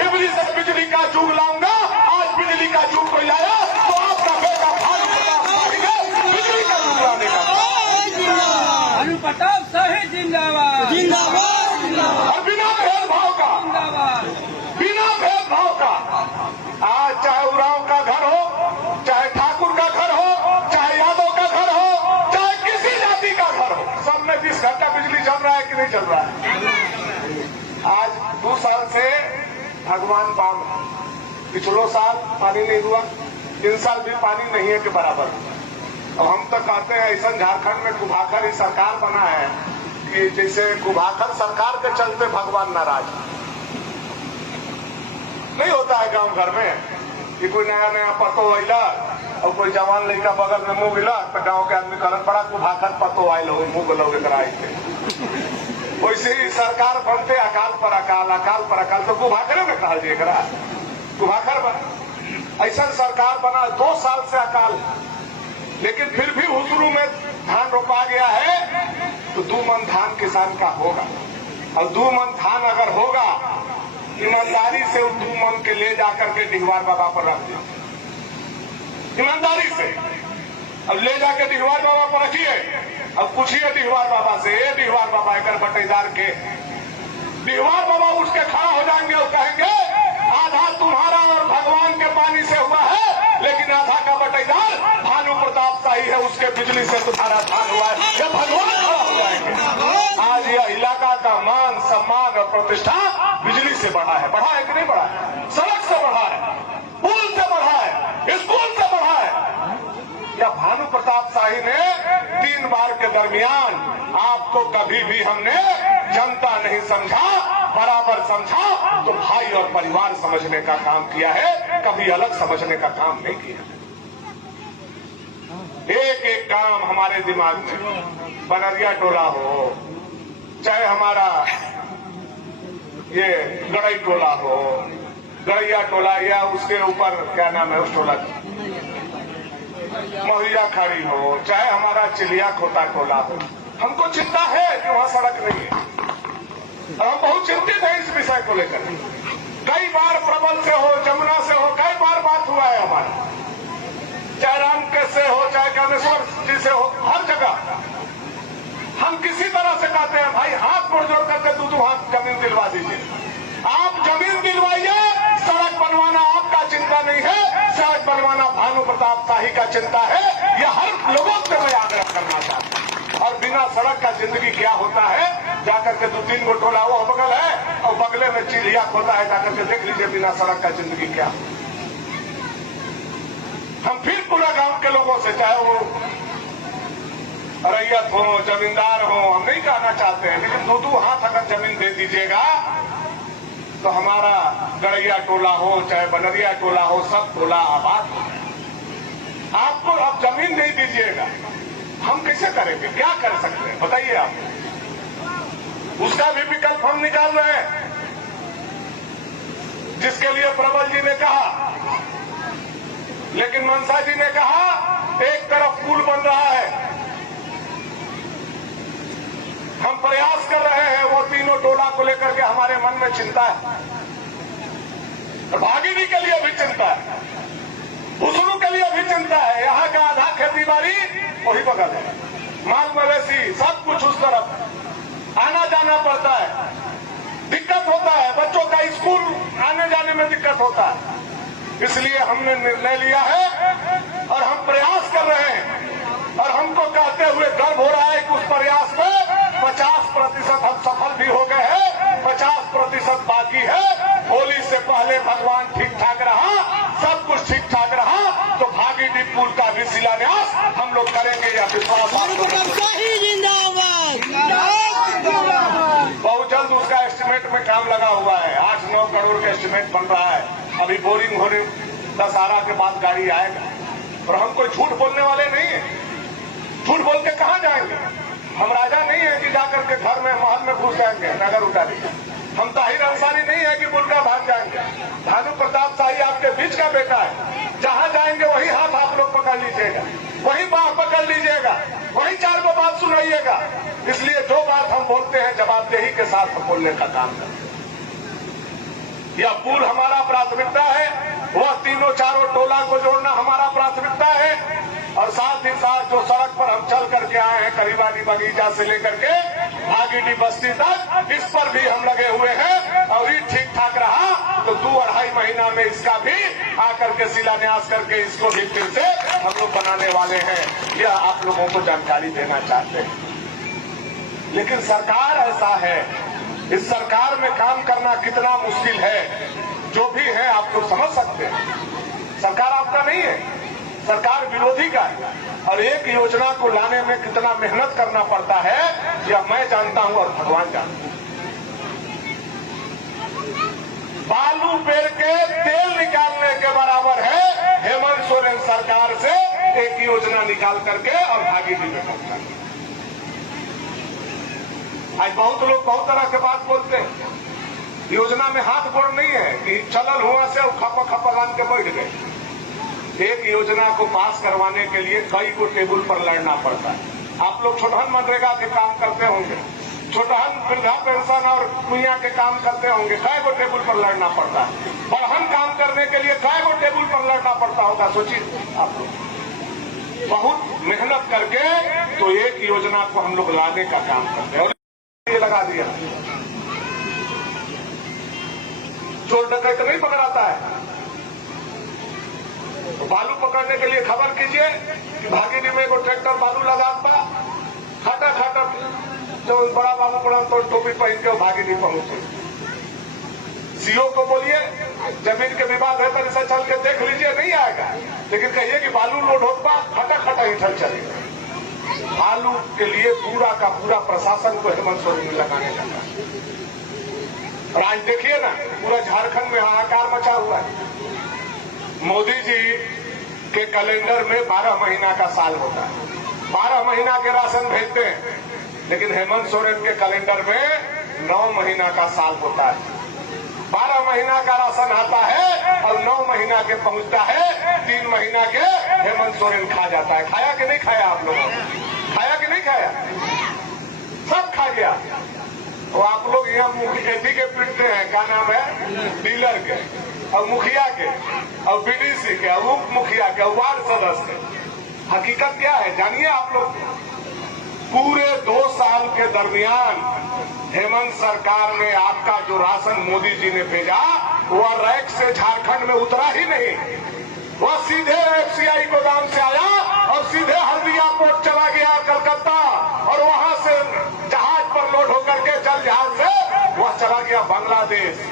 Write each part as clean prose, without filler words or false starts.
हिबरी से बिजली का जुग लाऊंगा। आज बिजली का जुग कोई आया तो आपका बेटा भानु बिजली का जुग लाने का। भानु प्रताप शाही जिंदाबाद जिंदाबाद जिंदाबाद। और बिना भेदभाव का, बिना भेदभाव का, आज चाहे उरांव का घर हो, चाहे ठाकुर का घर हो, चाहे यादव का घर हो, चाहे किसी जाति का घर हो, सब में 20 घंटा बिजली चल रहा है कि नहीं चल रहा है। आज 2 साल से भगवान बाम, पिछलो साल पानी नहीं हुआ, 3 साल भी पानी नहीं है के बराबर। अब हम तो कहते हैं ऐसा झारखंड में कुभाकर ही सरकार बना है कि जैसे कुभाकर सरकार के चलते भगवान नाराज। नहीं होता है गांव घर में कि कोई नया नया पतो आइला और कोई जवान लड़का बगल में मुंह गिला तो गांव के आदमी करत पड़ा कुभाकर पतो आयल हो मुंह गलोगे कराई के। वैसे ही सरकार बनते अकाल पर अकाल, अकाल पर अकाल, तो कुभाकरे में कहा जाएगा कुभाकर बना। ऐसा सरकार बना 2 साल से अकाल, लेकिन फिर भी हुजरू में धान रोपा गया है तो 2 मन धान किसान का होगा। और 2 मन धान अगर होगा, ईमानदारी से उस 2 मन के ले जाकर के डिहवार बाबा पर रख दिया, ईमानदारी से। अब ले जाके डिहवार बाबा पर रखिए, अब पूछिए डिहवार बाबा से, डिहवार बाबा एक बटेदार के, डिहवार बाबा उठ के खड़ा हो जाएंगे और कहेंगे आधा तुम्हारा और भगवान के पानी से हुआ है, लेकिन आधा का बटेदार भानु प्रताप शाही है, उसके बिजली से तुम्हारा धान हुआ है। जब भगवान खड़ा हो जाएंगे। आज यह इलाका का मान सम्मान और प्रतिष्ठा बिजली से बढ़ा है। बढ़ा है कि नहीं बढ़ा है? सड़क से बढ़ा है, पुल से बढ़ा है, स्कूल से बढ़ा है। या भानु प्रताप शाही ने 3 बार के दरमियान आपको कभी भी हमने जनता नहीं समझा, बराबर समझा, तो भाई और परिवार समझने का काम किया है, कभी अलग समझने का काम नहीं किया। एक एक काम हमारे दिमाग में, बनरिया टोला हो, चाहे हमारा ये गड़ई टोला हो, गड़ैया टोला, या उसके ऊपर क्या नाम है उस टोला, मोहिया खाड़ी हो, चाहे हमारा चिलिया खोता टोला हो, हमको चिंता है कि वहां सड़क नहीं है। और हम बहुत चिंतित हैं इस विषय को लेकर। कई बार प्रबल से हो, जमुना से हो, कई बार बात हुआ है हमारा, चाहे रामकृष्ण से हो, चाहे ज्ञानेश्वर जी से हो, हर जगह हम किसी तरह से कहते हैं भाई हाथ जोड़ जोड़ करके 2 हाथ जमीन दिलवा दीजिए। आप जमीन दिलवाइए, सड़क बनवाना आपका चिंता नहीं है, सड़क बनवाना भानु प्रताप शाही का चिंता है। यह हर लोगों से मैं आग्रह करना चाहता हूं। और बिना सड़क का जिंदगी क्या होता है, जाकर के 2-3 गो टोला वो बगल है और बगले में चिड़िया खोता है, जाकर के देख लीजिए बिना सड़क का जिंदगी क्या। हम फिर पूरा गांव के लोगों से, चाहे वो रैयत हो, जमींदार हो, हम नहीं कहना चाहते हैं, लेकिन 2-2 हाथ अगर जमीन दे दीजिएगा तो हमारा गड़ैया टोला हो, चाहे बनरिया टोला हो, सब टोला आबाद हो। आपको अब जमीन नहीं दीजिएगा, हम कैसे करेंगे? क्या कर सकते हैं बताइए आप? उसका भी विकल्प हम निकाल रहे हैं, जिसके लिए प्रबल जी ने कहा, लेकिन मनसा जी ने कहा एक तरफ पुल बन रहा है, हम प्रयास कर रहे हैं, वो तीनों टोला को लेकर के हमारे मन में चिंता है, भागिनी के लिए भी चिंता है, हुसरू के लिए भी चिंता है। यहाँ का आधा खेती बाड़ी वही बगल है, माल मवेशी सब कुछ उस तरफ, आना जाना पड़ता है, दिक्कत होता है, बच्चों का स्कूल आने जाने में दिक्कत होता है। इसलिए हमने निर्णय लिया है और हम प्रयास कर रहे हैं, और हमको कहते हुए गर्व हो रहा है कि उस प्रयास में 50% हम सफल भी हो गए हैं, 50% बाकी है। होली से पहले भगवान ठीक ठाक रहा, सब कुछ ठीक ठाक रहा, तो भागीडीह पुल का भी शिलान्यास हम लोग करेंगे, या विश्वास बहुत जल्द उसका एस्टिमेट में काम लगा हुआ है। 8-9 करोड़ का एस्टिमेट बन रहा है। अभी बोरिंग होने दशहरा के बाद गाड़ी आएगा, और हम कोई झूठ बोलने वाले नहीं है। झूठ बोल के कहाँ जाएंगे? हम राजा नहीं है कि जाकर के घर में महल में घुस जाएंगे नगर उतारेंगे। हम ताहिर अंसारी नहीं है कि बुलका भाग जाएंगे। भानु प्रताप शाही आपके बीच का बेटा है, जहाँ जाएंगे वही हाथ आप लोग पकड़ लीजिएगा, वही बात पकड़ लीजिएगा, वही 4 को बात सुनाइएगा। इसलिए जो बात हम बोलते हैं जवाबदेही के साथ हम बोलने का काम करें। यह पुल हमारा प्राथमिकता है, वह तीनों चारों टोला को जोड़ना हमारा प्राथमिकता है। और साथ ही साथ जो सड़क पर हम चल करके आए हैं करीबानी बगीचा से लेकर के भागीडी बस्ती तक, इस पर भी हम लगे हुए हैं। और ये ठीक ठाक रहा तो 2-2.5 महीना में इसका भी आकर के शिलान्यास करके इसको भी फिर से हम लोग बनाने वाले हैं। यह आप लोगों को जानकारी देना चाहते हैं। लेकिन सरकार ऐसा है, इस सरकार में काम करना कितना मुश्किल है, जो भी है आप लोग समझ सकते हैं। सरकार आपका नहीं है, सरकार विरोधी का है। और एक योजना को लाने में कितना मेहनत करना पड़ता है यह मैं जानता हूं और भगवान जानता हूं। बालू पेड़ के तेल निकालने के बराबर है हेमंत सोरेन सरकार से एक योजना निकाल करके और भागीडी में पहुंचा। आज बहुत लोग बहुत तरह के बात बोलते हैं। योजना में हाथ गोड़ नहीं है कि चलल हुआ से खपा खपा गान के बैठ गए। एक योजना को पास करवाने के लिए कई को टेबल पर लड़ना पड़ता है। आप लोग छोटहन मनरेगा के काम करते होंगे, छोटहन वृद्धा पेंशन और कुइया के काम करते होंगे, कई को टेबल पर लड़ना पड़ता है। बड़हन काम करने के लिए कई को टेबल पर लड़ना पड़ता होगा, सोचिए आप लोग। बहुत मेहनत करके तो एक योजना को हम लोग लाने का काम करते हैं। और ये लगा दिया, चोर डकैत नहीं पकड़ाता है। तो बालू पकड़ने के लिए खबर कीजिए कि भागीडी में एक ट्रैक्टर बालू लगाता, खाटा खाटा तो बड़ा बाबू बड़ा तो टोपी पहन के भागीडी पहुंचे। सीओ को बोलिए जमीन के विवाद है तो इसे चल के देख लीजिए, नहीं आएगा। लेकिन कहिए कि बालू लोड होता, खटा खटा ही चल चलेगा। बालू के लिए पूरा का पूरा प्रशासन को हेमंत सोरेन में लगाने लगा। और आज देखिए ना, पूरा झारखंड में हाहाकार मचा हुआ है। मोदी जी के कैलेंडर में 12 महीना का साल होता है, 12 महीना के राशन भेजते हैं। लेकिन हेमंत सोरेन के कैलेंडर में 9 महीना का साल होता है। 12 महीना का राशन आता है और 9 महीना के पहुंचता है। 3 महीना के हेमंत सोरेन खा जाता है। खाया कि नहीं खाया आप लोगों ने? खाया कि नहीं खाया? सब खा गया। तो आप लोग यहाँ मुखिया के पीटते हैं, क्या नाम है, डीलर के और मुखिया के और बीडीसी के और उप मुखिया के और वार्ड सदस्य के। हकीकत क्या है जानिए आप लोग। पूरे 2 साल के दरमियान हेमंत सरकार ने आपका जो राशन मोदी जी ने भेजा वह रैक से झारखंड में उतरा ही नहीं। वह सीधे एफसीआई गोदाम से आया और सीधे हल्दिया पोर्ट चला गया कलकत्ता, और वहां से जहाज पर लोड होकर के जल जहाज से वह चला गया बांग्लादेश।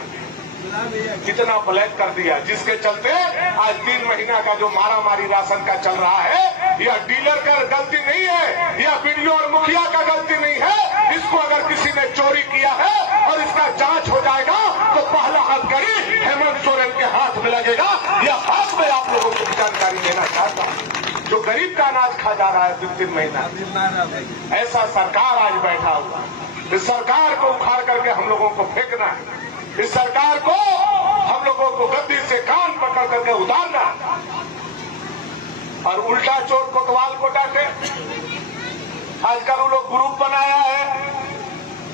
कितना ब्लैक कर दिया, जिसके चलते आज 3 महीना का जो मारामारी राशन का चल रहा है, यह डीलर का गलती नहीं है, यह बीडीओ और मुखिया का गलती नहीं है। इसको अगर किसी ने चोरी किया है और इसका जांच हो जाएगा तो पहला हथकड़ी हेमंत सोरेन के हाथ में लगेगा। यह बात मैं आप लोगों को जानकारी देना चाहता हूँ। जो गरीब का अनाज खा जा रहा है 2-3 महीना, ऐसा सरकार आज बैठा हुआ। इस सरकार को उखाड़ करके हम लोगों को फेंकना है। इस सरकार को हम लोगों को गद्दी से कान पकड़ करके उतारना और उल्टा चोर कोतवाल को डांटे। आजकल वो लोग ग्रुप बनाया है,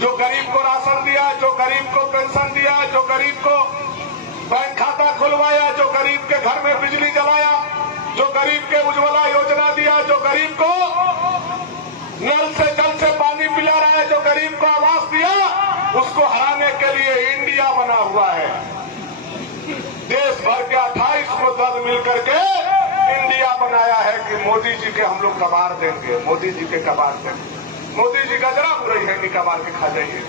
जो गरीब को राशन दिया, जो गरीब को पेंशन दिया, जो गरीब को बैंक खाता खुलवाया, जो गरीब के घर में बिजली जलाया, जो गरीब के उज्ज्वला योजना दिया, जो गरीब को नल से जल से पानी पिला रहा है, जो गरीब को आवास दिया, उसको हराने के लिए इंडिया बना हुआ है। देश भर के 28 को दल मिलकर के इंडिया बनाया है कि मोदी जी के हम लोग कबार देंगे, मोदी जी के कबार देंगे। मोदी जी का जरा बुराई है, नहीं कबार के खा जाइए।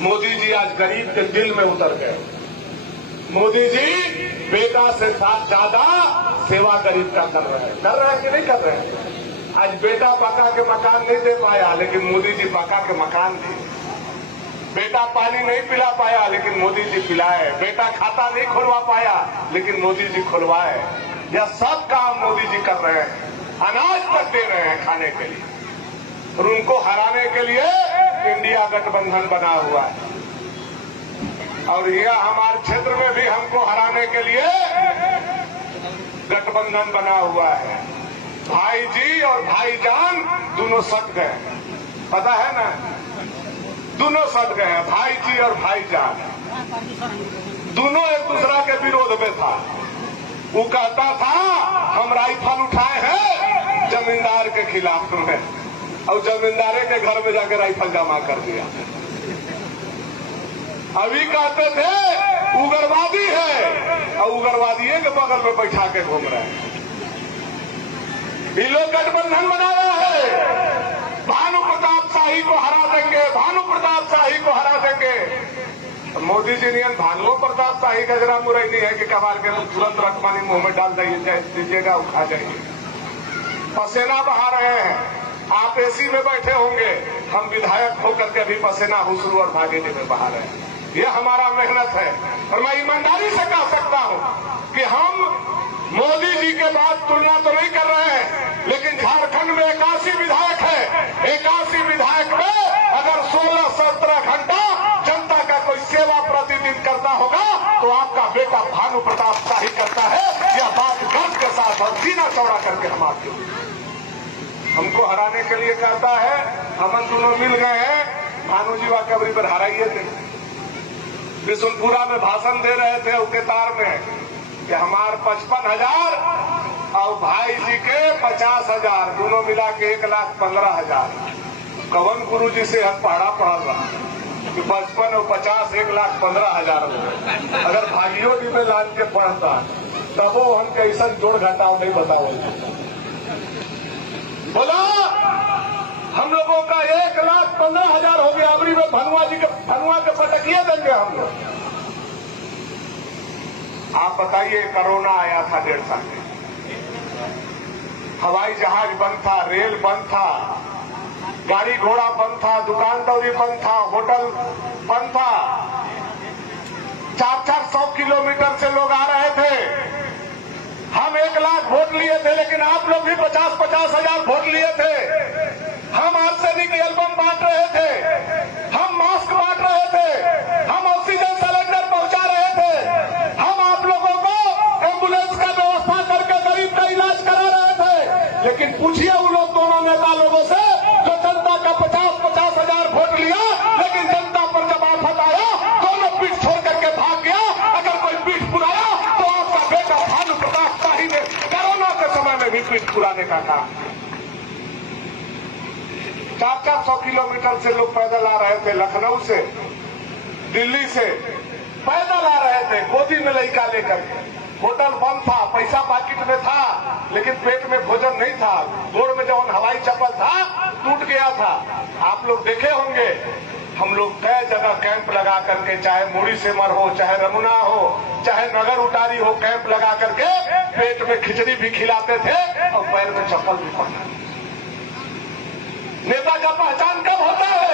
मोदी जी आज गरीब के दिल में उतर गए। मोदी जी बेटा से ज्यादा सेवा गरीब का कर रहे हैं कि नहीं कर रहे हैं? आज बेटा पका के मकान नहीं दे पाया, लेकिन मोदी जी पका के मकान दिए। बेटा पानी नहीं पिला पाया, लेकिन मोदी जी पिलाए। बेटा खाता नहीं खुलवा पाया, लेकिन मोदी जी खुलवाए। यह सब काम मोदी जी कर रहे हैं। अनाज तक दे रहे हैं खाने के लिए। और उनको हराने के लिए इंडिया गठबंधन बना हुआ है। और यह हमारे क्षेत्र में भी हमको हराने के लिए गठबंधन बना हुआ है। भाई जी और भाईजान दोनों सट गए, पता है ना। दोनों सट गए हैं, भाई जी और भाईजान। दोनों एक दूसरा के विरोध में था। वो कहता था हम राइफल उठाए हैं जमींदार के खिलाफ में, और जमींदारे के घर में जाकर राइफल जमा कर दिया। अभी कहते थे उग्रवादी है, और उग्रवादी के बगल में बैठा के घूम रहे हैं। ये लोग गठबंधन बनाया है, भानु प्रताप शाही को हरा देंगे, भानु प्रताप शाही को हरा देंगे। मोदी जी ने भानु प्रताप शाही का जरा मुरई नहीं है कि कबार के तुरंत रकमानी मुंह में डाल दीजिएगा, उठा जाइए। पसीना बहा रहे हैं, आप एसी में बैठे होंगे, हम विधायक होकर के भी पसीना हुसरू और भागेने में बहा रहे हैं। ये हमारा मेहनत है, और मैं ईमानदारी से कह सकता हूं कि हम मोदी जी के बाद तुलना तो नहीं कर रहे हैं, लेकिन झारखंड में 81 विधायक है। 81 विधायक में अगर 16-17 घंटा जनता का कोई सेवा प्रतिदिन करता होगा तो आपका बेटा भानु प्रताप शाही करता है। यह बात गर्व के साथ और सीना चौड़ा करके हम आपके हमको हराने के लिए करता है। हम दोनों मिल गए हैं, भानु जी वा कबरी पर हराइए थे। बिशुनपुरा में भाषण दे रहे थे उकेतार में कि हमार 55,000 और भाई जी के 50,000, दोनों मिला के 1,15,000। कवन गुरु जी से हम पढ़ा रहा कि 55 और 50 1,15,000 हो। अगर भाइयों जी में लान के पढ़ता तबो हम कैसा जोड़ घटाव नहीं बताओ। बोला हम लोगों का 1,15,000 हो गया। अबरी में भनुआ के पटकिए देंगे हम लोग। आप बताइए, कोरोना आया था 1.5 साल में, हवाई जहाज बंद था, रेल बंद था, गाड़ी घोड़ा बंद था, दुकान दौरी बंद था, होटल बंद था। 400 किलोमीटर से लोग आ रहे थे। हम 1 लाख वोट लिए थे, लेकिन आप लोग भी 50-50 हजार वोट लिए थे। हम आर्सेनिक की एल्बम बांट रहे थे, हम मास्क बांट रहे थे, हम ऑक्सीजन सिलेंडर पहुंचा रहे थे, हम आप लोगों को एम्बुलेंस का व्यवस्था करके गरीब का इलाज करा रहे थे। लेकिन पूछिए उन लोग दोनों नेता लोगों से जो जनता का 50-50 हजार वोट लिया, लेकिन जनता पर जब आफत आया दोनों पीठ छोड़ करके भाग गया। अगर कोई पीठ पुराया तो आपका बेटा भानु प्रताप शाही ने कोरोना के समय में भी पीठ पुराने का काम। 400 किलोमीटर से लोग पैदल आ रहे थे, लखनऊ से, दिल्ली से पैदल आ रहे थे, गोदी में लड़का लेकर। होटल बंद था, पैसा पॉकेट में था, लेकिन पेट में भोजन नहीं था। गोड़ में जब हवाई चप्पल था टूट गया था। आप लोग देखे होंगे, हम लोग कई जगह कैंप लगा करके, चाहे मुड़ी सेमर हो, चाहे रमुना हो, चाहे नगर उटारी हो, कैंप लगा करके पेट में खिचड़ी भी खिलाते थे और पैर में चप्पल भी पहनाते। नेता का पहचान कब होता है?